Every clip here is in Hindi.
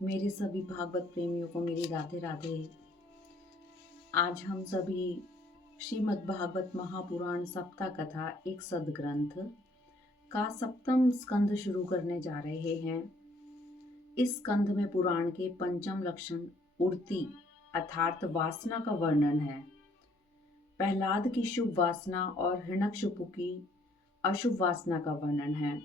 मेरे सभी भागवत प्रेमियों को मेरी राधे राधे। आज हम सभी श्रीमद् भागवत महापुराण सप्ताह कथा एक सदग्रंथ का सप्तम स्कंद शुरू करने जा रहे हैं। इस स्कंद में पुराण के पंचम लक्षण उड़ती अर्थात वासना का वर्णन है। प्रहलाद की शुभ वासना और हिरण्यकशिपु की अशुभ वासना का वर्णन है।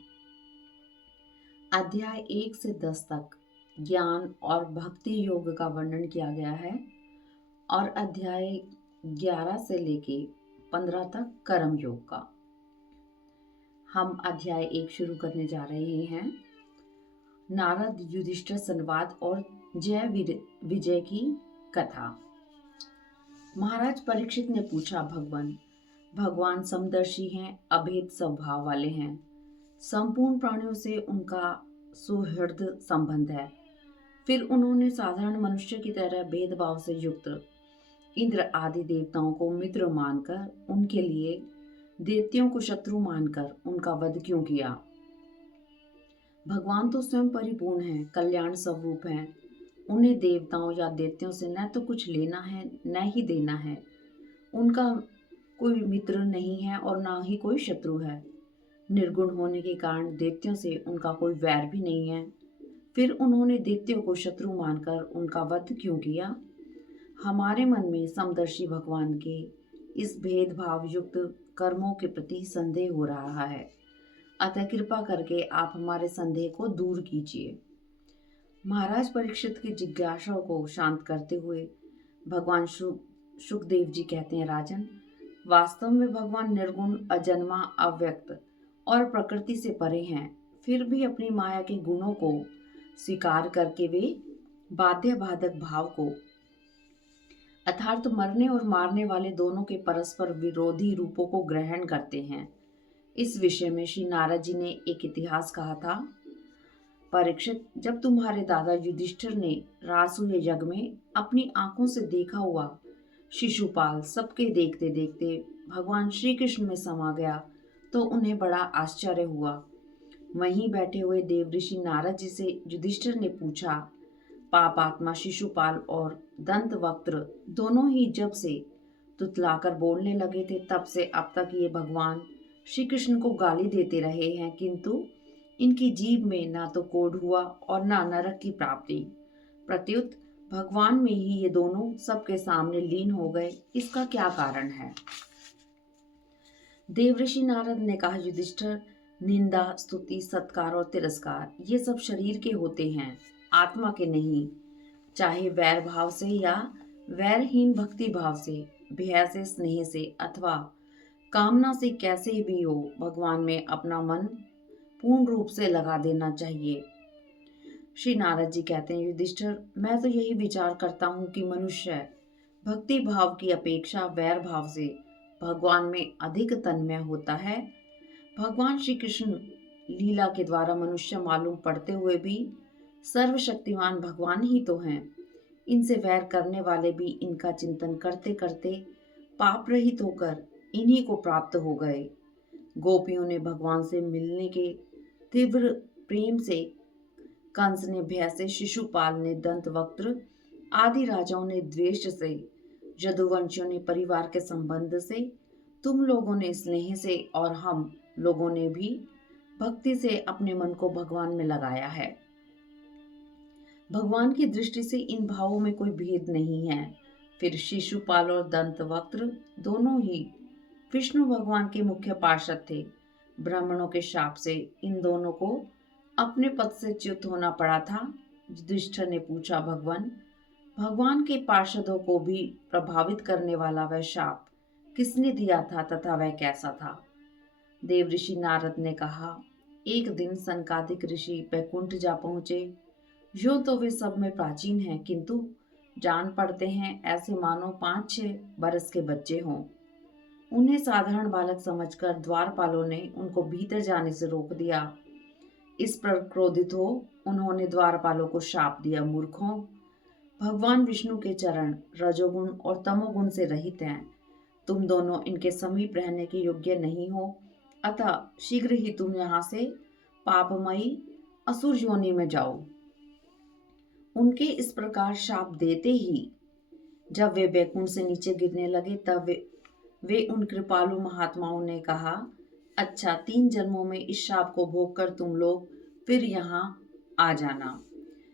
अध्याय 1 से 10 तक ज्ञान और भक्ति योग का वर्णन किया गया है और अध्याय 11 से लेके 15 तक कर्म योग का। हम अध्याय 1 शुरू करने जा रहे हैं। नारद युधिष्ठिर संवाद और जय विजय की कथा। महाराज परीक्षित ने पूछा, भगवान समदर्शी हैं, अभेद स्वभाव वाले हैं, संपूर्ण प्राणियों से उनका सुहृद संबंध है। फिर उन्होंने साधारण मनुष्य की तरह भेदभाव से युक्त इंद्र आदि देवताओं को मित्र मानकर उनके लिए दैत्यों को शत्रु मानकर उनका वध क्यों किया? भगवान तो स्वयं परिपूर्ण हैं, कल्याण स्वरूप हैं। उन्हें देवताओं या दैत्यों से न तो कुछ लेना है न ही देना है। उनका कोई मित्र नहीं है और ना ही कोई शत्रु है। निर्गुण होने के कारण दैत्यों से उनका कोई वैर भी नहीं है। फिर उन्होंने दैत्यों को शत्रु मानकर उनका वध क्यों किया? हमारे मन में समदर्शी भगवान के इस भेदभाव युक्त कर्मों के प्रति संदेह हो रहा है, अतः कृपा करके आप हमारे संदेह को दूर कीजिए। महाराज परीक्षित की जिज्ञासा को शांत करते हुए भगवान सुखदेव जी कहते हैं, राजन, वास्तव में भगवान निर्गुण, अजन्मा, अव्यक्त और प्रकृति से परे हैं। फिर भी अपनी माया के गुणों को स्वीकार करके वे बाध्य बाधक भाव को अर्थात मरने और मारने वाले दोनों के परस्पर विरोधी रूपों को ग्रहण करते हैं। इस विषय में श्री नारद जी ने एक इतिहास कहा था। परीक्षित, जब तुम्हारे दादा युधिष्ठिर ने रासूल यज्ञ में अपनी आंखों से देखा हुआ शिशुपाल सबके देखते देखते भगवान श्री कृष्ण में समा गया तो उन्हें बड़ा आश्चर्य हुआ। वहीं बैठे हुए देवऋषि नारद जी से युधिष्ठिर ने पूछा, पापात्मा शिशुपाल और दंतवक्त्र दोनों ही जब से तुतलाकर बोलने लगे थे तब से अब तक ये भगवान श्री कृष्ण को गाली देते रहे हैं, किंतु इनकी जीभ में ना तो कोढ़ हुआ और ना नरक की प्राप्ति। प्रत्युत भगवान में ही ये दोनों सबके सामने लीन हो गए। इसका क्या कारण है? देवऋषि नारद ने कहा, युधिष्ठिर, निंदा, स्तुति, सत्कार और तिरस्कार ये सब शरीर के होते हैं, आत्मा के नहीं। चाहे वैर भाव से या वैरहीन भक्ति भाव से, भय से, स्नेह से अथवा कामना से कैसे भी हो, भगवान में अपना मन पूर्ण रूप से लगा देना चाहिए। श्री नारद जी कहते हैं, युधिष्ठिर, मैं तो यही विचार करता हूँ कि मनुष्य भक्ति भाव की अपेक्षा वैर भाव से भगवान में अधिक तन्मय होता है। भगवान श्री कृष्ण लीला के द्वारा मनुष्य मालूम पड़ते हुए भी सर्वशक्तिमान भगवान ही तो हैं। इनसे वैर करने वाले भी इनका चिंतन करते करते पाप रहित होकर इन्हीं को प्राप्त हो गए। गोपियों ने भगवान से मिलने के तीव्र प्रेम से, कंस ने भय से, शिशुपाल ने दंतवक्त्र आदि राजाओं ने द्वेष से, यदुवंशियों ने परिवार के संबंध से, तुम लोगों ने स्नेह से और हम लोगों ने भी भक्ति से अपने मन को भगवान में लगाया है। भगवान की दृष्टि से इन भावों में कोई भेद नहीं है। फिर शिशुपाल और दंतवक्त्र दोनों ही विष्णु भगवान के मुख्य पार्षद थे। ब्राह्मणों के शाप से इन दोनों को अपने पद से च्युत होना पड़ा था। युधिष्ठिर ने पूछा, भगवान के पार्षदों को भी प्रभावित करने वाला वह शाप किसने दिया था तथा वह कैसा था? देवऋषि नारद ने कहा, एक दिन सनकादिक ऋषि बैकुंठ जा पहुंचे। यूं तो वे सब में प्राचीन हैं, किंतु जान पड़ते हैं ऐसे मानो 5-6 बरस के बच्चे हों। उन्हें साधारण बालक समझकर द्वारपालों ने उनको भीतर जाने से रोक दिया। इस पर क्रोधित हो उन्होंने द्वारपालों को शाप दिया, मूर्खों, भगवान विष्णु के चरण रजोगुण और तमोगुण से रहित हैं। तुम दोनों इनके समीप रहने के योग्य नहीं हो, अतः शीघ्र ही तुम यहाँ से पापमयी असुर योनि में जाओ। उनके इस प्रकार शाप देते ही जब वे बैकुंठ से नीचे गिरने लगे तब वे उन कृपालु महात्माओं ने कहा, अच्छा 3 जन्मों में इस शाप को भोग कर तुम लोग फिर यहाँ आ जाना।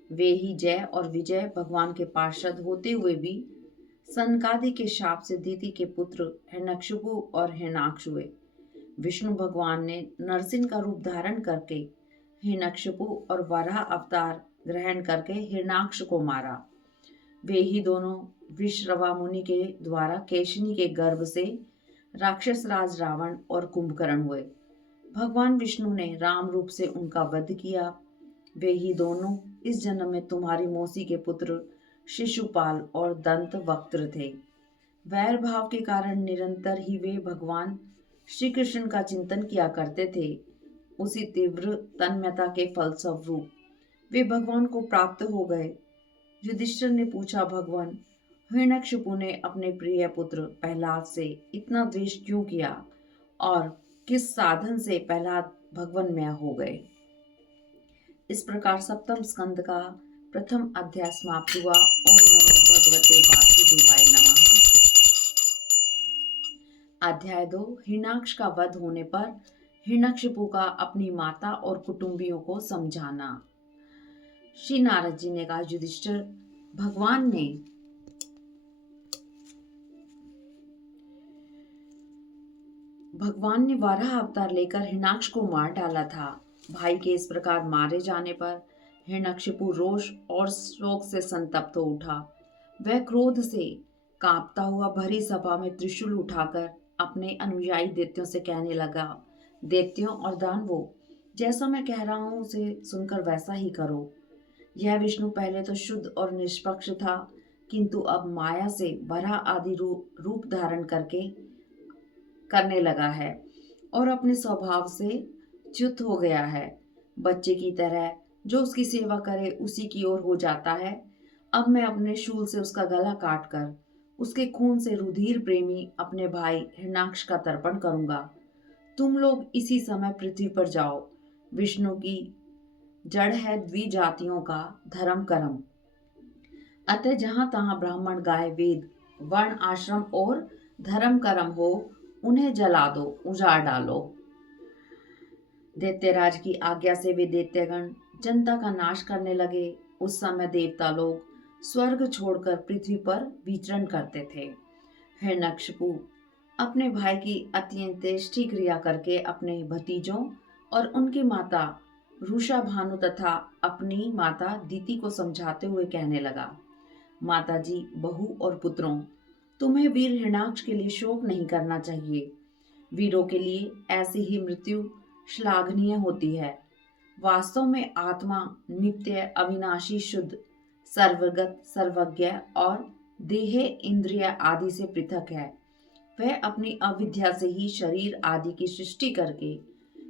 वे ही जय और विजय भगवान के पार्षद होते हुए भी सनकादि के शाप से दीति के पुत्र हिरण्यकशिपु और हिरण्याक्ष हुए। विष्णु भगवान ने नरसिंह का रूप धारण करके हिरण्यकशिपु और वराह अवतार ग्रहण करके हिरण्याक्ष को मारा। वे ही दोनों विश्रवा मुनि के द्वारा केशिनी के गर्भ से राक्षस राज रावण और कुंभकर्ण हुए। भगवान विष्णु ने राम रूप से उनका वध किया। वे ही दोनों इस जन्म में तुम्हारी मौसी के पुत्र शिशुपाल और दंत वक्त्र थे। वैर भाव के कारण निरंतर ही वे भगवान श्री कृष्ण का चिंतन किया करते थे। उसी तीव्र तन्मयता के फलस्वरूप वे भगवान को प्राप्त हो गए। युधिष्ठिर ने पूछा, भगवान हिरण्यकशिपु ने अपने प्रिय पुत्र प्रहलाद से इतना द्वेष क्यों किया और किस साधन से प्रहलाद भगवानमय हो गए। इस प्रकार सप्तम स्कंद का प्रथम अध्याय समाप्त हुआ। ओम नमो भगवते वासुदेवाय नमः। अध्याय 2 हिरण्याक्ष का वध होने पर हिरण्यकशिपु का अपनी माता और कुटुंबियों को समझाना। श्री नारद जी ने कहा, युधिष्ठिर भगवान ने वराह अवतार लेकर हिरण्याक्ष को मार डाला था। भाई के इस प्रकार मारे जाने पर हिरण्यकशिपु रोष और शोक से संतप्त हो उठा। वह क्रोध से कांपता हुआ भरी सभा में त्रिशूल उठाकर अपने अनुयायी दैत्यों से कहने लगा, दैत्यों और दानवों, जैसा मैं कह रहा हूं उसे सुनकर वैसा ही करो। यह विष्णु पहले तो शुद्ध और निष्पक्ष था, किंतु अब माया से वराह आदि रूप धारण करने लगा है और अपने स्वभाव से च्युत हो गया है। बच्चे की तरह जो उसकी सेवा करे उसी की ओर हो जाता है। अब मैं अपने शूल से उसका गला काटकर उसके खून से रुधिर प्रेमी अपने भाई हिरण्याक्ष का तर्पण करूंगा। तुम लोग इसी समय पृथ्वी पर जाओ। विष्णु की जड़ है द्विजातियों का धर्म कर्म। अतः जहां तहां ब्राह्मण गाय वेद वर्ण आश्रम और धर्म कर्म हो उन्हें जला दो, उजाड़ डालो। दैत्यराज की आज्ञा से वे दैत्यगण जनता का नाश करने लगे। उस समय देवता लोग स्वर्ग छोड़कर पृथ्वी पर विचरण करते थे। हिरण्यकशिपु अपने भाई की अत्यंत्येष्टि क्रिया करके अपने भतीजों और उनकी माता रूषा भानु तथा अपनी माता दीति को समझाते हुए कहने लगा, माताजी, बहू और पुत्रों, तुम्हें वीर हिरण्याक्ष के लिए शोक नहीं करना चाहिए। वीरों के लिए ऐसी ही मृत्यु श्लाघनीय होती है। वास्तव में आत्मा नित्य, अविनाशी, शुद्ध, सर्वगत, सर्वज्ञ और देह इंद्रिय आदि से पृथक है। वह अपनी अविद्या से ही शरीर आदि की सृष्टि करके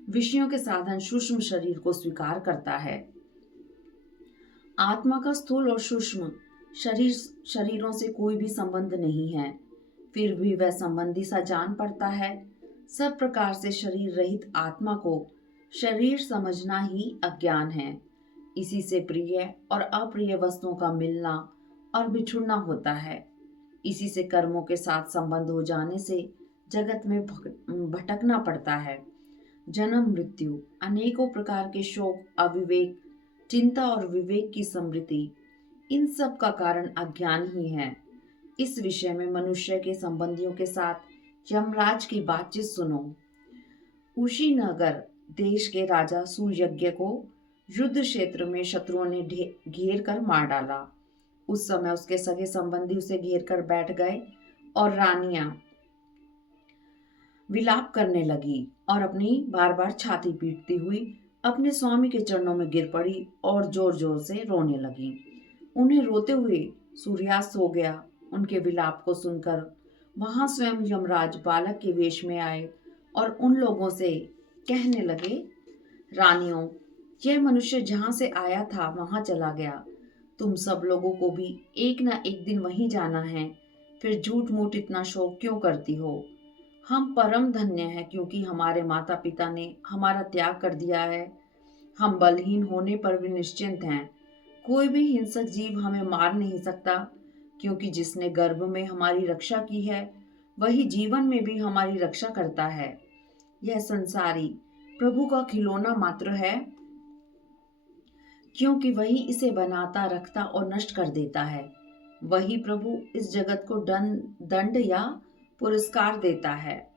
विषयों के साधन सूक्ष्म शरीर को स्वीकार करता है। आत्मा का स्थूल और सूक्ष्म शरीरों से कोई भी संबंध नहीं है, फिर भी वह संबंधी सा जान पड़ता है। सब प्रकार से शरीर रहित आत्मा को शरीर समझना ही अज्ञान है। इसी से प्रिय और अप्रिय वस्तुओं का मिलना और बिछुड़ना होता है। इसी से कर्मों के साथ संबंध हो जाने से जगत में भटकना पड़ता है। जन्म मृत्यु, अनेकों प्रकार के शोक, अविवेक, चिंता और विवेक की समृद्धि, इन सब का कारण अज्ञान ही है। इस विषय में मनुष्य के संबंधियों के साथ यमराज की बातचीत सुनो। कुशीनगर देश के राजा सुयज्ञ को युद्ध क्षेत्र में शत्रुओं ने घेर कर मार डाला। उस समय उसके सगे संबंधी उसे घेर कर बैठ गए और रानियां विलाप करने लगी और अपनी बार बार छाती पीटती हुई अपने स्वामी के चरणों में गिर पड़ी और जोर जोर से रोने लगी। उन्हें रोते हुए सूर्यास्त हो गया। उनके विलाप को सुनकर वहां स्वयं यमराज बालक के वेश में आए और उन लोगों से कहने लगे, रानियों, यह मनुष्य जहां से आया था वहां चला गया। तुम सब लोगों को भी एक ना एक दिन वहीं जाना है, फिर झूठ मूठ इतना शोक क्यों करती हो। हम परम धन्य हैं क्योंकि हमारे माता पिता ने हमारा त्याग कर दिया है। हम बलहीन होने पर भी निश्चिंत हैं। कोई भी हिंसक जीव हमें मार नहीं सकता, क्योंकि जिसने गर्भ में हमारी रक्षा की है वही जीवन में भी हमारी रक्षा करता है। यह संसारी प्रभु का खिलौना मात्र है, क्योंकि वही इसे बनाता, रखता और नष्ट कर देता है। वही प्रभु इस जगत को दंड या पुरस्कार देता है।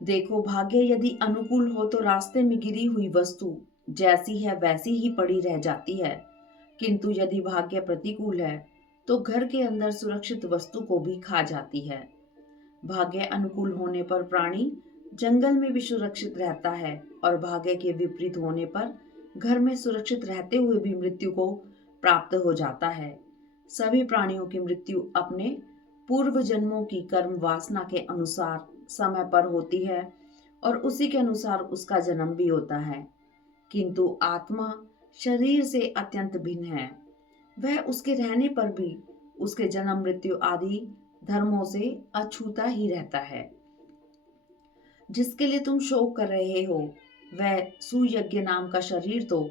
देखो, भाग्य यदि अनुकूल हो तो रास्ते में गिरी हुई वस्तु जैसी है वैसी ही पड़ी रह जाती है, किंतु यदि भाग्य प्रतिकूल है तो घर के अंदर सुरक्षित वस्तु को भी खा जाती है। भाग्य अनुकूल होने पर प्राणी जंगल में भी सुरक्षित रहता है, और भाग्य के विपरीत होने पर घर में सुरक्षित रहते हुए भी मृत्यु को प्राप्त हो जाता है। सभी प्राणियों की मृत्यु अपने पूर्व जन्मों की कर्म वासना के अनुसार समय पर होती है, और उसी के अनुसार उसका जन्म भी होता है। किंतु आत्मा शरीर से अत्यंत भिन्न है। वह उसके रहने पर भी उसके जन्म मृत्यु आदि धर्मों से अछूता ही रहता है। जिसके लिए तुम शोक कर रहे हो, वह सुयज्ञ नाम का शरीर तो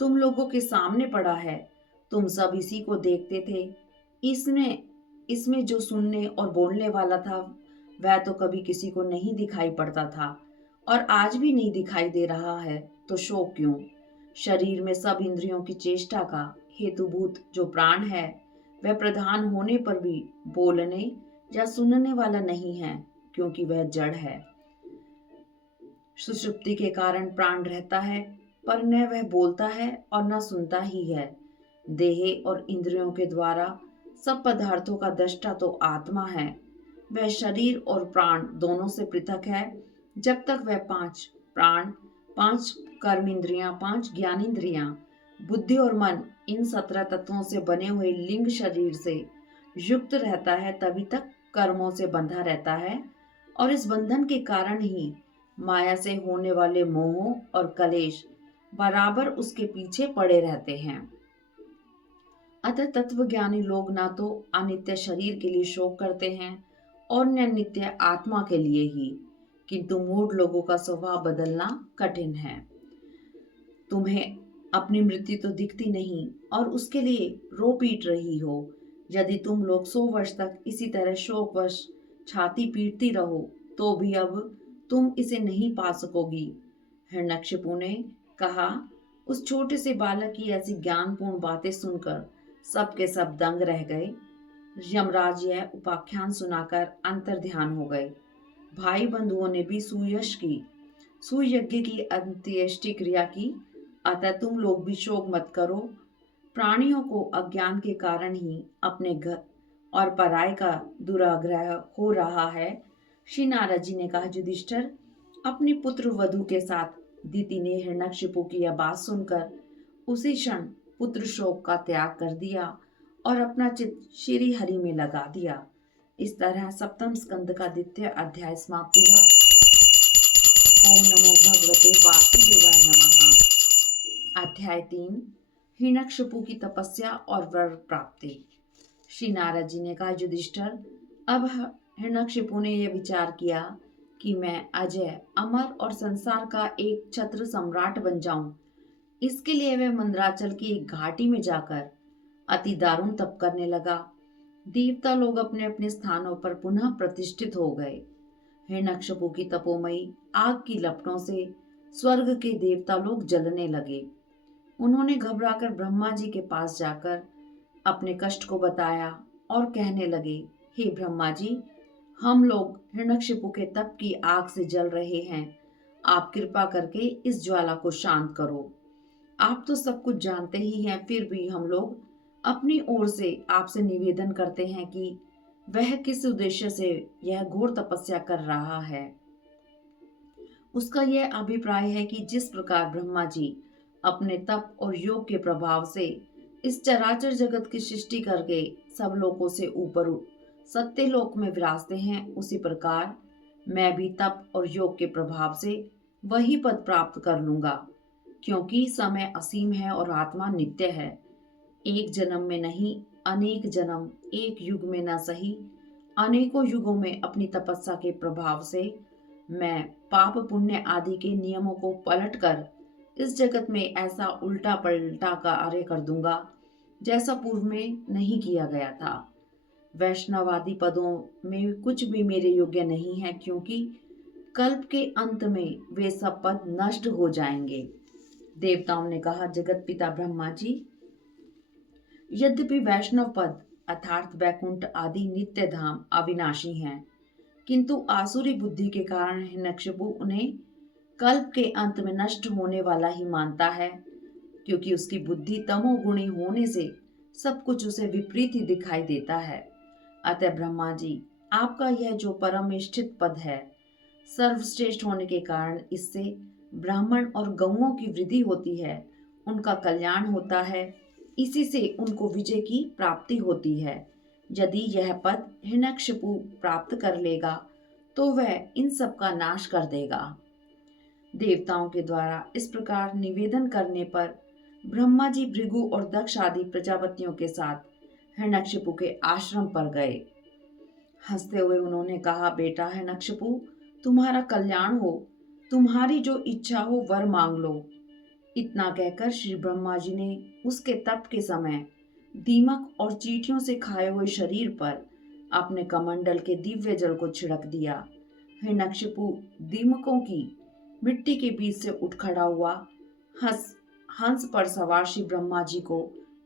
तुम लोगों के सामने पड़ा है। तुम सब इसी को देखते थे। इसमें इसमें जो सुनने और बोलने वाला था वह तो कभी किसी को नहीं दिखाई पड़ता था, और आज भी नहीं दिखाई दे रहा है, तो शोक क्यों? शरीर में सब इंद्रियों की चेष्टा का हेतुभूत जो प्राण है वह प्रधान होने पर भी बोलने या सुनने वाला नहीं है, क्योंकि वह जड़ है। सुषुप्ति के कारण प्राण रहता है, पर न वह बोलता है और न सुनता ही है। देह और इंद्रियों के द्वारा सब पदार्थों का दृष्टा तो आत्मा है। वह शरीर और प्राण दोनों से पृथक है। जब तक वह 5 प्राण, 5 कर्म इंद्रियां, 5 ज्ञानेंद्रियां, बुद्धि और मन, इन 17 तत्वों से बने हुए लिंग शरीर से युक्त रहता है, तभी तक कर्मों से बंधा रहता है, और इस बंधन के कारण ही माया से होने वाले मोह और कलेश बराबर उसके पीछे पड़े रहते हैं। अतः तत्वज्ञानी लोग ना तो अनित्य शरीर के लिए शोक करते हैं और न नित्य आत्मा के लिए ही, किंतु मूढ़ लोगों का स्वभाव बदलना कठिन है। तुम्हें अपनी मृत्यु तो दिखती नहीं और उसके लिए रो पीट रही हो। यदि तुम लोग 100 वर्ष तक इसी तरह शोकवश छाती पीटती रहो तो भी अब तुम इसे नहीं पा सकोगी। हिरण्यकशिपु ने कहा। उस छोटे से बालक की ऐसी ज्ञानपूर्ण बातें सुनकर सबके सब दंग रह गए। यमराज यह उपाख्यान सुनाकर अंतर्ध्यान हो गए। भाई बंधुओं ने भी सुयज्ञ की अंत्येष्टि क्रिया की। अतः तुम लोग भी शोक मत करो। प्राणियों को अज्ञान के कारण ही अपने घर और पराये का दुराग्रह हो रहा है। श्री नारद जी ने कहा, युधिष्ठिर, अपनी पुत्र वधू के साथ दीति ने हिरण्यकशिपु की यह बात सुनकर उसी क्षण पुत्र शोक का त्याग कर दिया और अपना चित्त श्री हरि में लगा दिया। इस तरह सप्तम स्कंद का 2वां अध्याय समाप्त हुआ। ओम नमो भगवते वासुदेवाय नमः। अध्याय 3, हिरण्यकशिपु की तपस्या और वर प्राप्ति। श्री नारद जी ने कहा, युधिष्ठिर, अब हिरण्यकशिपु ने यह विचार किया कि मैं अजय, अमर और संसार का एक छत्र सम्राट बन जाऊं। इसके लिए वह मंदराचल की एक घाटी में जाकर अति दारुण तप करने लगा। देवता लोग अपने अपने स्थानों पर पुनः प्रतिष्ठित हो गए। हिरण्यकशिपु की तपोमयी आग की लपटों से स्वर्ग के देवता लोग जलने लगे। उन्होंने घबराकर ब्रह्मा जी के पास जाकर अपने कष्ट को बताया और कहने लगे, हे ब्रह्मा जी, हम लोग हिरण्यकशिपु के तप की आग से जल रहे हैं। आप कृपा करके इस ज्वाला को शांत करो। आप तो सब कुछ जानते ही हैं, फिर भी हम लोग अपनी ओर से आपसे निवेदन करते हैं कि वह किस उद्देश्य से यह घोर तपस्या कर रहा है। उसका यह अभिप्राय है कि जिस प्रकार ब्रह्मा जी अपने तप और योग के प्रभाव से इस चराचर जगत की सृष्टि करके सब लोगों से ऊपर सत्यलोक में विराजते हैं, उसी प्रकार मैं भी तप और योग के प्रभाव से वही पद प्राप्त कर लूंगा, क्योंकि समय असीम है और आत्मा नित्य है। एक जन्म में नहीं, अनेक जन्म, एक युग में न सही, अनेकों युगों में अपनी तपस्या के प्रभाव से मैं पाप पुण्य आदि के नियमों को पलट कर इस जगत में ऐसा उल्टा पलटा कार्य कर दूंगा जैसा पूर्व में नहीं किया गया था। वैष्णवादी पदों में कुछ भी मेरे योग्य नहीं है, क्योंकि कल्प के अंत में वे सब पद नष्ट हो जाएंगे। देवताओं ने कहा, जगत पिता ब्रह्मा जी, यद्यपि वैष्णव पद अर्थात वैकुंठ आदि नित्य धाम अविनाशी हैं, किंतु आसुरी बुद्धि के कारण हिरण्यकशिपु उन्हें कल्प के अंत में नष्ट होने वाला ही मानता है, क्योंकि उसकी बुद्धि तमोगुणी होने से सब कुछ उसे विपरीत ही दिखाई देता है। अतः ब्रह्मा जी, आपका यह जो परम इष्टित पद है, सर्वश्रेष्ठ होने के कारण इससे ब्राह्मण और गौओं की वृद्धि होती है, उनका कल्याण होता है, इसी से उनको विजय की प्राप्ति होती है। यदि यह पद हिरण्यकशिपु प्राप्त कर लेगा तो वह इन सब का नाश कर देगा। देवताओं के द्वारा इस प्रकार निवेदन करने पर ब्रह्मा जी भृगु और दक्ष आदि प्रजापतियों के साथ हिरण्यकशिपु के आश्रम पर गए। हंसते हुए उन्होंने कहा, बेटा हिरण्यकशिपु, तुम्हारा कल्याण हो, तुम्हारी जो इच्छा हो वर मांग लो। इतना कहकर श्री ब्रह्मा जी ने उसके तप के समय दीमक और चींटियों से खाए हुए शरीर पर अपने कमंडल के दिव्य जल को छिड़क दिया। हिरण्यकशिपु दीमकों की मिट्टी के बीच से उठ खड़ा हुआ। हंस पर सवार श्री ब्रह्मा जी को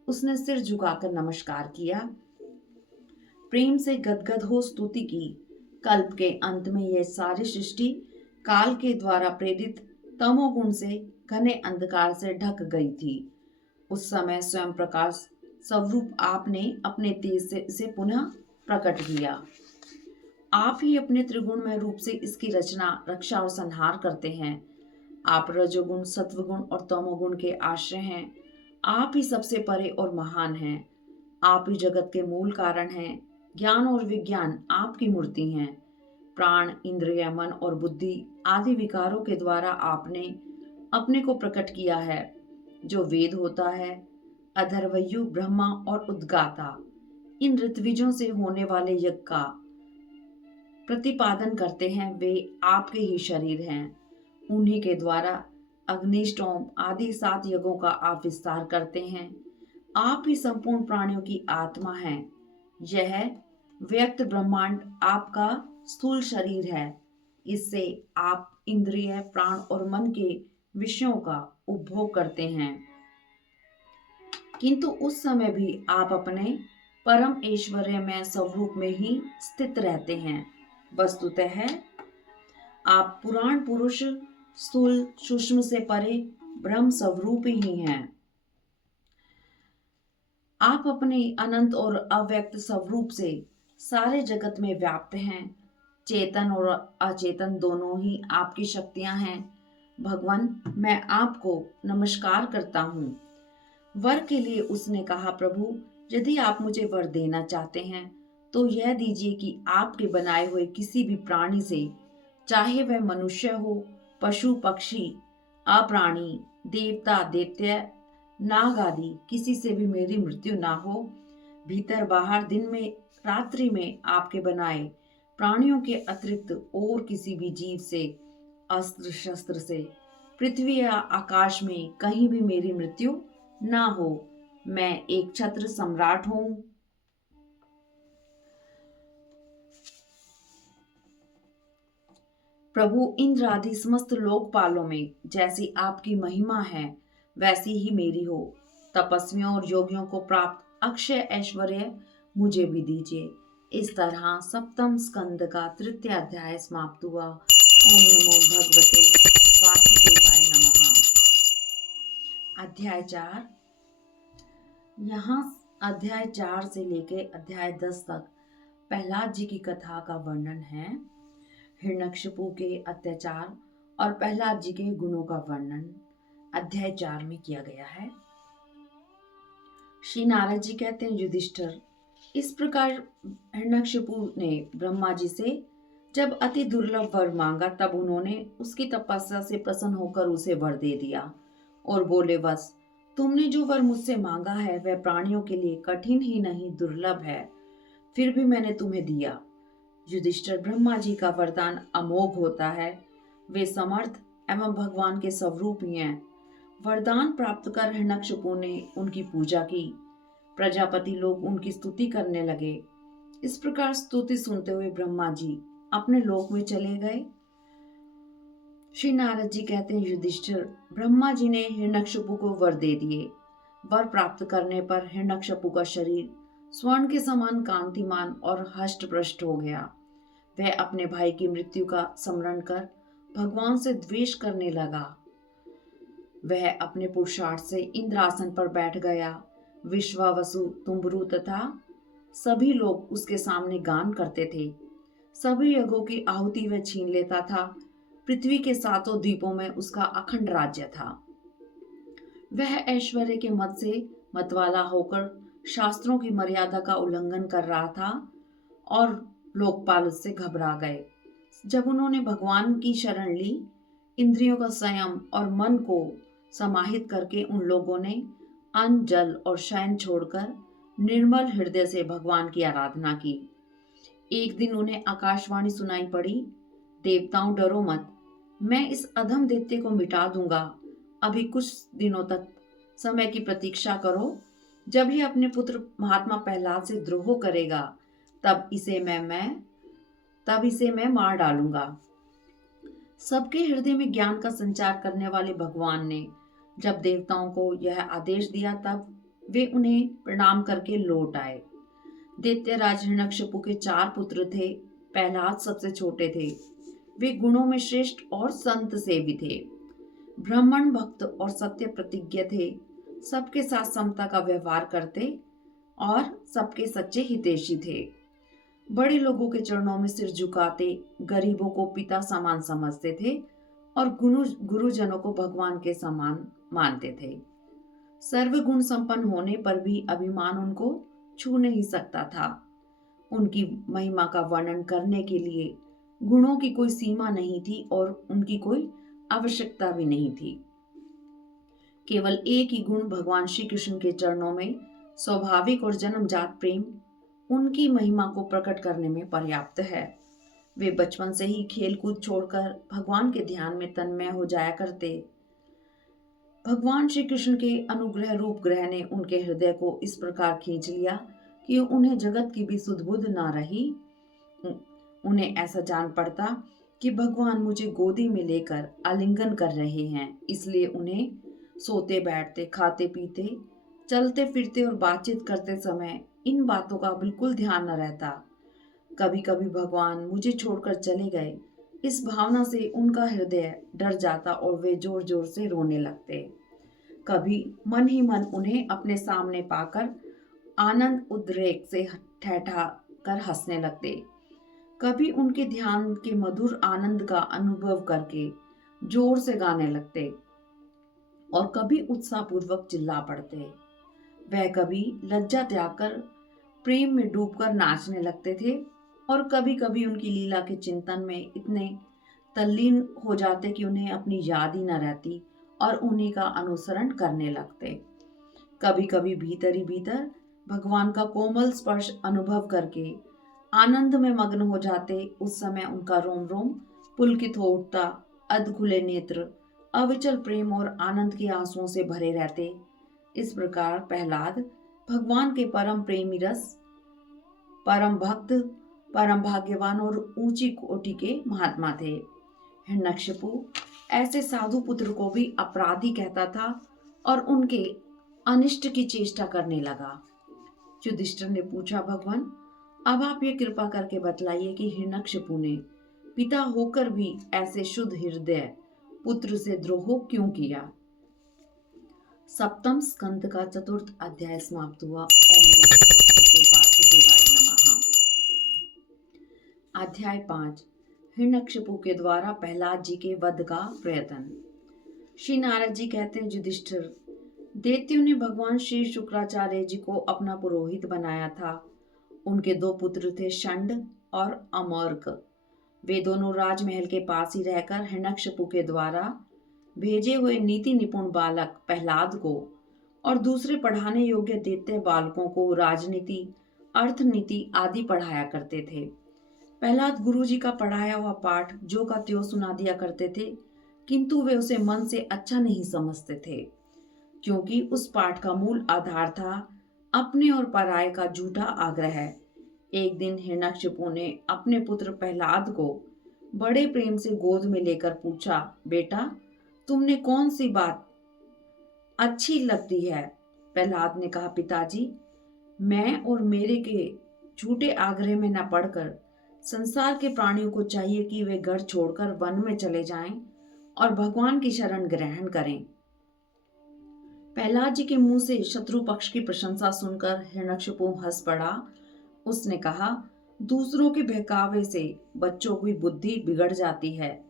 उसने सिर झुकाकर नमस्कार किया, प्रेम से गदगद हो स्तुति की। कल्प के अंत में यह सारी सृष्टि काल के द्वारा प्रेरित तमोगुण से घने अंधकार से ढक गई थी। उस समय स्वयं प्रकाश स्वरूप आपने अपने तेज से इसे पुनः प्रकट किया। आप ही अपने त्रिगुणमय रूप से इसकी रचना, रक्षा और संहार करते हैं। आप रजोगुण, सत्वगुण और तमोगुण के आश्रय हैं। आप ही सबसे परे और महान हैं। आप ही जगत के मूल कारण हैं। ज्ञान और विज्ञान आपकी मूर्ति हैं। प्राण, इंद्रिय, मन और बुद्धि आदि विकारों के द्वारा आपने अपने को प्रकट किया है। जो वेद होता है, अधर्वयु, ब्रह्मा और उद्गाता, इन ऋत्विजों से होने वाले यज्ञ का प्रतिपादन करते हैं, वे आपके ही शरीर हैं। उन्हीं के द्वारा अग्निष्टोम आदि 7 यज्ञों का आप विस्तार करते हैं। आप ही संपूर्ण प्राणियों की आत्मा हैं। यह व्यक्त ब्रह्मांड आपका स्थूल शरीर है। इससे आप इंद्रिय, प्राण और मन के विषयों का उपभोग करते हैं, किंतु उस समय भी आप अपने परम ऐश्वर्य में स्वरूप में ही स्थित रहते हैं। वस्तुतः आप पुराण पुरुष, स्थूल सूक्ष्म से परे ब्रह्म स्वरूप ही हैं। आप अपने अनंत और अव्यक्त स्वरूप से सारे जगत में व्याप्त हैं। चेतन और अचेतन दोनों ही आपकी शक्तियां हैं। भगवान, मैं आपको नमस्कार करता हूँ। वर के लिए उसने कहा, प्रभु, यदि आप मुझे वर देना चाहते हैं तो यह दीजिए कि आपके बनाए हुए किसी भी प्राणी से, चाहे वह मनुष्य हो, पशु पक्षी, अप्राणी, देवता दैत्य, नाग आदि, किसी से भी मेरी मृत्यु ना हो। भीतर बाहर, दिन में रात्रि में आपके बनाए प्राणियों के अतिरिक्त और किसी भी जीव से, अस्त्र शस्त्र से, पृथ्वी या आकाश में कहीं भी मेरी मृत्यु ना हो। मैं एक छत्र सम्राट हूं। प्रभु, इंद्र आदि समस्त लोकपालों में जैसी आपकी महिमा है वैसी ही मेरी हो। तपस्वियों और योगियों को प्राप्त अक्षय ऐश्वर्य मुझे भी दीजिए। इस तरह सप्तम स्कंद का 3य अध्याय समाप्त हुआ। ओम नमो भगवते वासुदेवाय नमः। अध्याय 4। यहाँ अध्याय 4 से लेके अध्याय 10 तक प्रहलाद जी की कथा का वर्णन है। हिरण्यकशिपु के अत्याचार और प्रहलाद जी के गुणों का वर्णन अध्याय 4 में किया गया है। श्री नारद जी कहते हैं, युधिष्ठिर, इस प्रकार हिरण्यकशिपु ने ब्रह्मा जी से जब अति दुर्लभ वर मांगा, तब उन्होंने उसकी तपस्या से प्रसन्न होकर उसे वर दे दिया और बोले, बस तुमने जो वर मुझसे मांगा है वह प्राणियों के लिए कठिन ही नहीं दुर्लभ है, फिर भी मैंने तुम्हें दिया। युधिष्ठिर, ब्रह्मा जी का वरदान अमोघ होता है। वे समर्थ एवं भगवान के स्वरूप ही हैं। वरदान प्राप्त कर हिरण्यकशिपु ने उनकी पूजा की। प्रजापति लोग उनकी स्तुति करने लगे। इस प्रकार स्तुति सुनते हुए ब्रह्मा जी अपने लोक में चले गए। श्री नारद जी कहते हैं, युधिष्ठिर, ब्रह्मा जी ने हिरण्यकशिपु को वर दे दिए। वर प्राप्त करने पर हिरण्यकशिपु का शरीर स्वर्ण के समान कांतिमान और हष्ट-पुष्ट हो गया। वह अपने भाई की मृत्यु का स्मरण कर भगवान से द्वेष करने लगा। वह अपने पुरुषार्थ से इंद्रासन पर बैठ गया। विश्वावसु, तुम्बरु तथा सभी लोग उसके सामने गान करते थे। सभी यज्ञों की आहुति वह छीन लेता था। पृथ्वी के सातों द्वीपों में उसका अखंड राज्य था। वह ऐश्वर्य के मद से मतवाला होकर शास्त्रों की मर्यादा का उल्लंघन कर रहा था और लोकपाल उससे घबरा गए। जब उन्होंने भगवान की शरण ली, इंद्रियों का संयम और मन को समाहित करके उन लोगों ने अन्न, जल और शयन छोड़कर निर्मल हृदय से भगवान की आराधना की। एक दिन उन्हें आकाशवाणी सुनाई पड़ी, देवताओं, डरो मत, मैं इस अधम दैत्य को मिटा दूंगा। अभी कुछ दिनों तक समय की प्रतीक्षा करो। जब ये अपने पुत्र महात्मा प्रहलाद से द्रोह करेगा, तब इसे मैं मार डालूंगा। सबके हृदय में ज्ञान का संचार करने वाले भगवान ने जब देवताओं को यह आदेश दिया, तब वे उन्हें प्रणाम करके लौट आए। दैत्यराज हिरण्यकशिपु के 4 पुत्र थे। प्रहलाद सबसे छोटे थे। वे गुणों में श्रेष्ठ और संत सेवी थे। ब्राह्मण भक्त और सत्य प्रतिज्ञ थे। सबके साथ समता का व्यवहार करते और सबके सच्चे हितैषी थे। बड़े लोगों के चरणों में सिर झुकाते, गरीबों को पिता समान समझते थे और गुरुजनों को भगवान के समान मानते थे। सर्वगुण संपन्न होने पर भी अभिमान उनको छू नहीं सकता था। उनकी महिमा का वर्णन करने के लिए गुणों की कोई सीमा नहीं थी और उनकी कोई आवश्यकता भी नहीं थी। केवल एक ही गुण भगवान श्री कृष्ण के चरणों में स्वाभाविक और जन्मजात प्रेम उनकी महिमा को प्रकट करने में पर्याप्त है। वे बचपन से ही खेलकूद छोड़कर भगवान के ध्यान में तन्मय हो जाया करते। भगवान श्री कृष्ण के अनुग्रह रूप ग्रह ने उनके हृदय को इस प्रकार खींच लिया कि उन्हें जगत की भी सुध बुध न रही। उन्हें ऐसा जान पड़ता कि भगवान मुझे गोदी में लेकर आलिंगन कर रहे हैं, इसलिए उन्हें सोते बैठते, खाते पीते, चलते फिरते और बातचीत करते समय इन बातों का बिल्कुल ध्यान न रहता। कभी कभी भगवान मुझे छोड़कर चले गए, इस भावना से उनका हृदय डर जाता और वे जोर जोर से रोने लगते। कभी मन ही मन उन्हें अपने सामने पाकर आनंद उद्रेक से ठहठा कर हंसने लगते। कभी उनके ध्यान के मधुर आनंद का अनुभव करके जोर से गाने लगते और कभी उत्साहपूर्वक चिल्ला पड़ते। वह कभी लज्जा त्याग कर प्रेम में डूबकर नाचने लगते थे और कभी कभी उनकी लीला के चिंतन में इतने तल्लीन हो जाते कि उन्हें अपनी याद ही न रहती और उन्हीं का अनुसरण करने लगते। कभी कभी भीतर ही भीतर भगवान का कोमल स्पर्श अनुभव करके आनंद में मग्न हो जाते। उस समय उनका रोम रोम पुलकित हो उठता, अध खुले नेत्र अविचल प्रेम और आनंद के आंसुओं से भरे रहते। इस प्रकार प्रहलाद भगवान के परम प्रेमी रस, परम भक्त, परम भाग्यवान और ऊंची कोटि के महात्मा थे। हिरण्यकशिपु ऐसे साधु पुत्र को भी अपराधी कहता था और उनके अनिष्ट की चेष्टा करने लगा। युधिष्ठिर ने पूछा, भगवान, अब आप ये कृपा करके बतलाइए कि हिरण्यकशिपु ने पिता होकर भी ऐसे शुद्ध हृदय पुत्र से द्रोह क्यों किया। सप्तम स्कंद का 4th अध्याय समाप्त हुआ। ओम नमो भगवते वासुदेवाय नमः। अध्याय 5, हिरण्यकशिपु के द्वारा प्रहलाद जी के वध का प्रयत्न। श्री नारद जी कहते हैं, युधिष्ठिर, दैत्यों ने भगवान श्री शुक्राचार्य जी को अपना पुरोहित बनाया था। उनके 2 पुत्र थे, षंड और अमर्क। वे दोनों राजमहल के पास ही रहकर हिरण्यकशिपु के द्वारा भेजे हुए नीति निपुण बालक प्रहलाद को और दूसरे पढ़ाने योग्य दैत्य बालकों को राजनीति, अर्थनीति आदि पढ़ाया करते थे। प्रहलाद गुरु जी का पढ़ाया हुआ पाठ जो का त्यों सुना दिया करते थे, किंतु वे उसे मन से अच्छा नहीं समझते थे, क्योंकि उस पाठ का मूल आधार था अपने और पराये का झूठा आग्रह। एक दिन हिरण्यकशिपु ने अपने पुत्र प्रहलाद को बड़े प्रेम से गोद में लेकर पूछा, बेटा, तुमने कौन सी बात अच्छी लगती है? प्रहलाद ने कहा, पिताजी, मैं और मेरे के झूठे आग्रह में न पड़कर संसार के प्राणियों को चाहिए कि वे घर छोड़कर वन में चले जाएं और भगवान की शरण ग्रहण करें। प्रहलाद जी के मुंह से शत्रु पक्ष की प्रशंसा सुनकर हिरण्यकशिपु हंस पड़ा। उसने कहा, दूसरों के बहकावे से बच्चों की बुद्धि बिगड़ जाती है।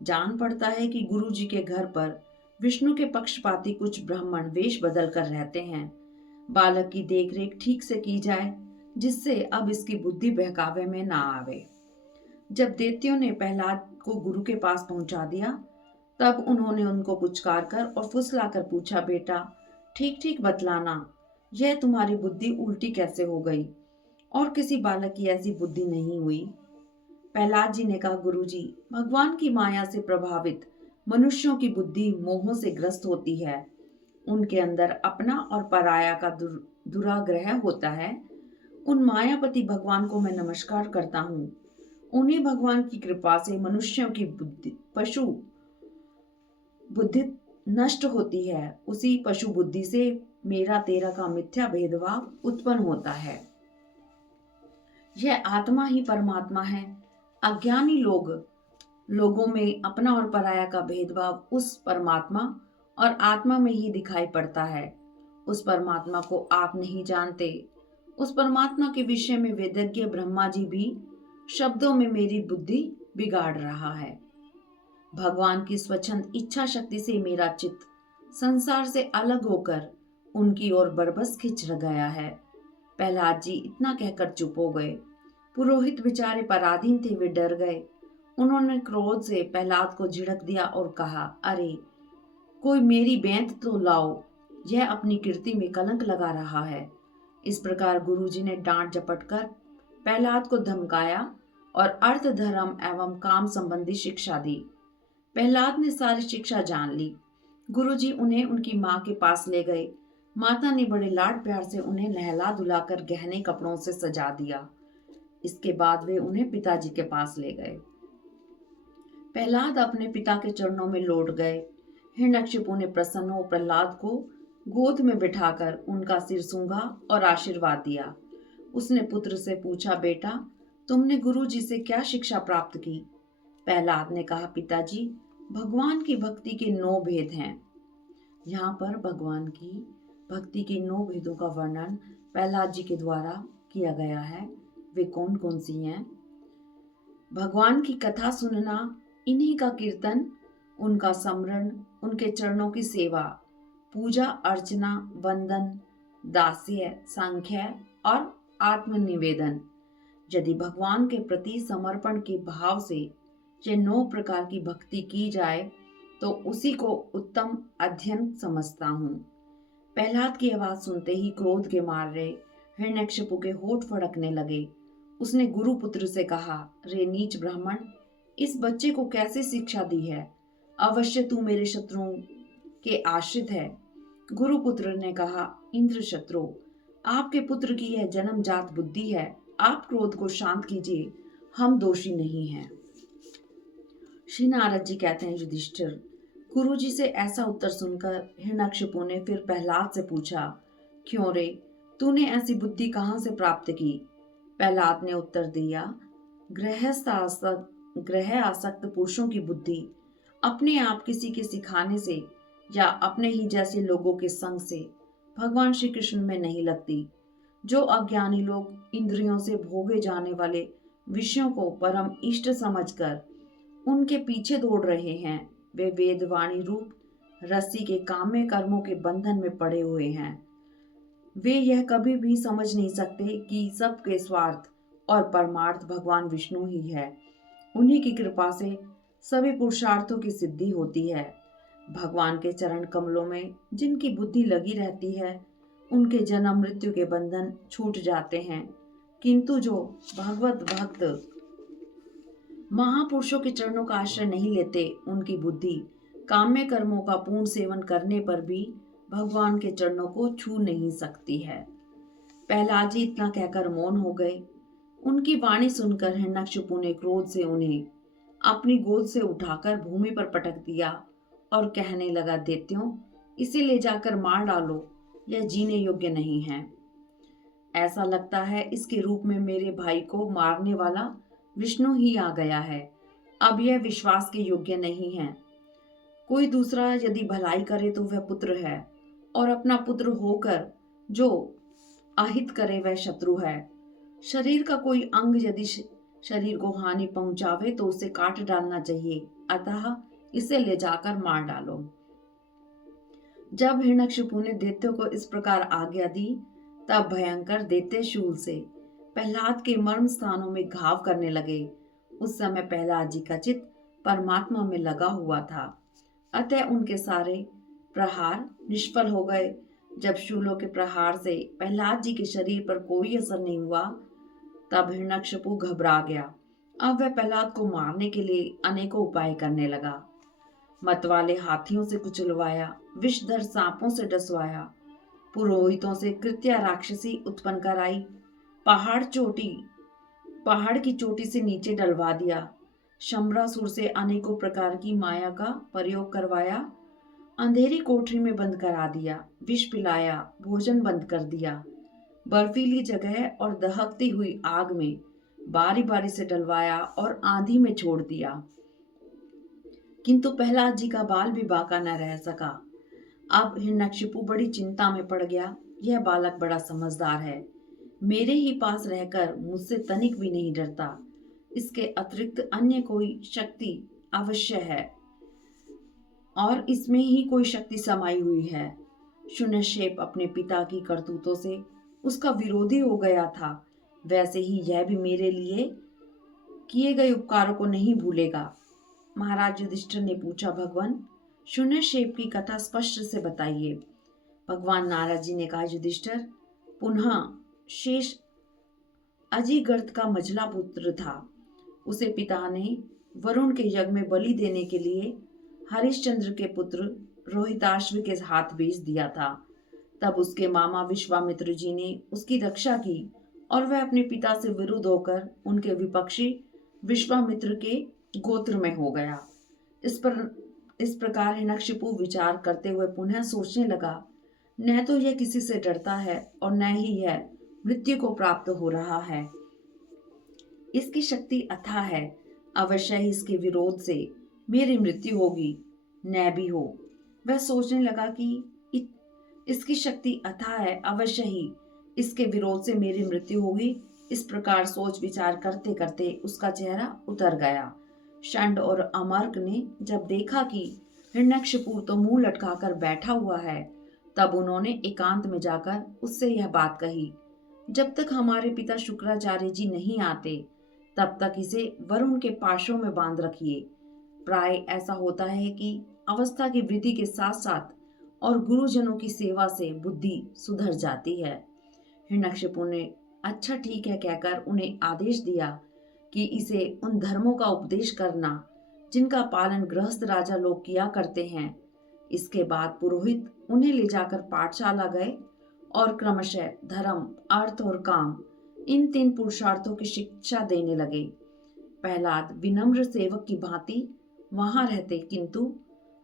जान पड़ता है कि गुरु जी के घर पर विष्णु के पक्षपाती कुछ ब्राह्मण वेश बदल कर रहते हैं। बालक की देखरेख ठीक से की जाए, जिससे अब इसकी बुद्धि बहकावे में ना आवे। जब दैत्यों ने प्रहलाद को गुरु के पास पहुंचा दिया, तब उन्होंने उनको पुचकार कर और फुसलाकर पूछा, बेटा, ठीक ठीक बतलाना, यह तुम्हारी बुद्धि उल्टी कैसे हो गई? और किसी बालक की ऐसी बुद्धि नहीं हुई। प्रहलाद जी ने कहा, गुरुजी, भगवान की माया से प्रभावित मनुष्यों की बुद्धि मोहों से ग्रस्त होती है। उनके अंदर अपना और पराया का दुराग्रह होता है। उन मायापति भगवान को मैं नमस्कार करता हूँ। उन्हीं भगवान की कृपा से मनुष्यों की बुद्धि पशु बुद्धि नष्ट होती है। उसी पशु बुद्धि से मेरा तेरा का मिथ्या भेदभाव उत्पन्न होता है। यह आत्मा ही परमात्मा है। अज्ञानी लोगों में अपना और पराया का भेदभाव उस परमात्मा और आत्मा में ही दिखाई पड़ता है। उस परमात्मा को आप नहीं जानते। उस परमात्मा के विषय में वेदज्ञ ब्रह्मा जी भी शब्दों में मेरी बुद्धि बिगाड़ रहा है। भगवान की स्वच्छंद इच्छा शक्ति से मेरा चित्त संसार से अलग होकर उनकी ओर बरबस खिंच गया है। प्रहलाद जी इतना कहकर चुप हो गए। पुरोहित बेचारे पराधीन थे, वे डर गए। उन्होंने क्रोध से प्रहलाद को झिड़क दिया और कहा, अरे, कोई मेरी बेंत तो लाओ, यह अपनी कीर्ति में कलंक लगा रहा है। इस प्रकार गुरुजी ने डांट झपट कर प्रहलाद को धमकाया और अर्थ, धर्म एवं काम संबंधी शिक्षा दी। प्रहलाद ने सारी शिक्षा जान ली। गुरुजी उन्हें उनकी माँ के पास ले गए। माता ने बड़े लाड प्यार से उन्हें नहला धुलाकर गहने कपड़ों से सजा दिया। इसके बाद वे उन्हें पिताजी के पास ले गए। प्रहलाद अपने पिता के चरणों में लौट गए। हिरण्यकशिपु ने प्रसन्न हो प्रहलाद को गोद में बिठाकर उनका सिर सूंघा और आशीर्वाद दिया। उसने पुत्र से पूछा, बेटा, तुमने गुरु जी से क्या शिक्षा प्राप्त की? प्रहलाद ने कहा, पिताजी, भगवान की भक्ति के 9 भेद हैं। यहाँ पर भगवान की भक्ति के 9 भेदों का वर्णन प्रहलाद जी के द्वारा किया गया है। वे कौन कौन सी हैं? भगवान की कथा सुनना, इन्हीं का कीर्तन, उनका स्मरण, उनके चरणों की सेवा, पूजा अर्चना, वंदन, दास्य, सांख्य और आत्मनिवेदन। यदि भगवान के प्रति समर्पण के भाव से ये 9 प्रकार की भक्ति की जाए तो उसी को उत्तम अध्ययन समझता हूँ। प्रहलाद की आवाज सुनते ही क्रोध के मारे हिरण्यकशिपु के होठ फड़कने लगे। उसने गुरु पुत्र से कहा, रे नीच ब्राह्मण, इस बच्चे को कैसे शिक्षा दी है? अवश्य तू मेरे शत्रुओं के आश्रित है। गुरुपुत्र ने कहा, इंद्र शत्रु, आपके पुत्र की यह जन्मजात बुद्धि है। आप क्रोध को शांत कीजिए, हम दोषी नहीं हैं। श्री नारद जी कहते हैं, युधिष्ठिर, गुरु जी से ऐसा उत्तर सुनकर हिरण्यकशिपु ने फिर प्रहलाद से पूछा, क्यों रे, तूने ऐसी बुद्धि कहाँ से प्राप्त की? प्रहलाद ने उत्तर दिया, ग्रह आसक्त पुरुषों की बुद्धि अपने आप किसी के सिखाने से या अपने ही जैसे लोगों के संग से भगवान श्री कृष्ण में नहीं लगती। जो अज्ञानी लोग इंद्रियों से भोगे जाने वाले विषयों को परम इष्ट समझकर उनके पीछे दौड़ रहे हैं, वे वेदवाणी रूप रस्सी के काम्य कर्मों के बंधन में पड़े हुए हैं। वे यह कभी भी समझ नहीं सकते कि सबके स्वार्थ और परमार्थ भगवान विष्णु ही है। उन्हीं की कृपा से सभी पुरुषार्थों की सिद्धि होती है। भगवान के चरण कमलों में जिनकी बुद्धि लगी रहती है, उनके जन्म मृत्यु के बंधन छूट जाते हैं। किंतु जो भगवत भक्त महापुरुषों के चरणों का आश्रय नहीं लेते, उनकी बुद्धि काम्य कर्मों का पूर्ण सेवन करने पर भी भगवान के चरणों को छू नहीं सकती है। प्रहलाद जी इतना कहकर मौन हो गए। उनकी वाणी सुनकर हिरण्यकशिपु ने क्रोध से उन्हें अपनी गोद से उठाकर भूमि पर पटक दिया और कहने लगा, दैत्यों, इसे ले जाकर मार डालो, यह जीने योग्य नहीं है। ऐसा लगता है इसके रूप में मेरे भाई को मारने वाला विष्णु ही आ गया है। अब यह विश्वास के योग्य नहीं है। कोई दूसरा यदि भलाई करे तो वह पुत्र है, और अपना पुत्र होकर जो अहित करे वह शत्रु है। शरीर का कोई अंग यदि शरीर को हानि पहुंचावे तो उसे काट डालना चाहिए, अतः इसे ले जाकर मार डालो। जब हिरण्यकशिपु ने दैत्यों को इस प्रकार आज्ञा दी, तब भयंकर दैत्य शूल से प्रहलाद के मर्म स्थानों में घाव करने लगे। उस समय प्रहलाद जी का चित्त परमात्मा में लगा हुआ था, अतः उनके सारे प्रहार निष्फल हो गए। जब शूलों के प्रहार से प्रहलाद जी के शरीर पर कोई असर नहीं हुआ, तब हिरण्यकशिपु घबरा गया। अब वह प्रहलाद को मारने के लिए अनेकों उपाय करने लगा। मतवाले हाथियों से कुचलवाया, विषधर सांपों से डसवाया, पुरोहितों से कृत्या राक्षसी उत्पन्न कराई, पहाड़ की चोटी से नीचे डलवा दिया, शम्बरासुर से अनेकों प्रकार की माया का प्रयोग करवाया, अंधेरी कोठरी में बंद करा दिया, विष पिलाया, भोजन बंद कर दिया, बर्फीली जगह और दहकती हुई आग में बारी बारी से डलवाया और आंधी में छोड़ दिया। किंतु प्रहलाद जी का बाल भी बाका न रह सका। अब हिरण्यकशिपु बड़ी चिंता में पड़ गया। यह बालक बड़ा समझदार है, मेरे ही पास रहकर मुझसे तनिक भी नहीं डरता। इसके अतिरिक्त अन्य कोई शक्ति अवश्य है, और इसमें ही कोई शक्ति समाई हुई है। शून्यशेप अपने पिता की करतूतों से उसका विरोधी हो गया था, वैसे ही यह भी मेरे लिए किए गए उपकारों को नहीं भूलेगा। महाराज युधिष्ठिर ने पूछा, भगवान, शून्यशेप की कथा स्पष्ट से बताइए। भगवान नारद जी ने कहा, युधिष्ठिर, पुनः शेष अजिगर्त का मझला पुत्र था। उसे पिता ने वरुण के यज्ञ में बलि देने के लिए हरिश्चंद्र के पुत्र रोहिताश्व के हाथ भेज दिया था। तब उसके मामा विश्वामित्र जी ने उसकी रक्षा की और वह अपने पिता से विरुद्ध होकर उनके विपक्षी विश्वामित्र के गोत्र में हो गया। इस प्रकार हिरण्यकशिपु विचार करते हुए पुनः सोचने लगा, न तो यह किसी से डरता है और न ही यह मृत्यु को प्राप्त हो रहा है। इसकी शक्ति अथाह है, अवश्य ही इसके विरोध से मेरी मृत्यु होगी, न भी हो। वह सोचने लगा कि इसकी शक्ति अथाह है, अवश्य ही इसके विरोध से मेरी मृत्यु होगी। इस प्रकार सोच विचार करते करते उसका चेहरा उतर गया। षंड और अमर्क ने जब देखा कि हिरण्यकशिपु तो मुंह लटकाकर बैठा हुआ है, तब उन्होंने एकांत में जाकर उससे यह बात कही, जब तक हमारे पिता शुक्राचार्य जी नहीं आते, तब तक इसे वरुण के पाशों में बांध रखिए। प्राय ऐसा होता है कि अवस्था की वृद्धि के साथ साथ और गुरुजनों की सेवा से बुद्धि सुधर जाती है। हिरण्यकशिपु ने अच्छा ठीक है कहकर उन्हें आदेश दिया कि इसे उन धर्मों का उपदेश करना जिनका पालन गृहस्थ राजा लोग किया करते हैं। इसके बाद पुरोहित उन्हें ले जाकर पाठशाला गए और क्रमशः धर्म, अर्थ और काम, इन 3 पुरुषार्थों की शिक्षा देने लगे। प्रहलाद विनम्र सेवक की भांति वहां रहते, किंतु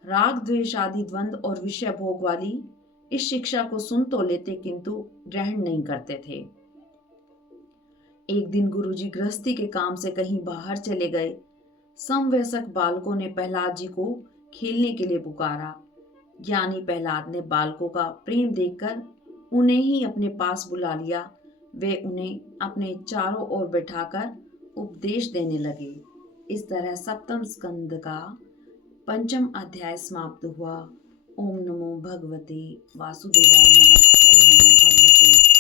राग द्वेष आदि द्वंद्व और विषय भोग वाली इस शिक्षा को सुन तो लेते, किंतु ग्रहण नहीं करते थे। एक दिन गुरुजी गृहस्थी के काम से कहीं बाहर चले गए। समवयस्क बालकों ने प्रहलाद जी को खेलने के लिए पुकारा। ज्ञानी प्रहलाद ने बालकों का प्रेम देखकर उन्हें ही अपने पास बुला लिया। वे उन्हें अपने चारों ओर बैठाकर उपदेश देने लगे। इस तरह सप्तम स्कंद का 5वां अध्याय समाप्त हुआ। ओम नमो भगवते वासुदेवाय नमः। ओम नमो भगवते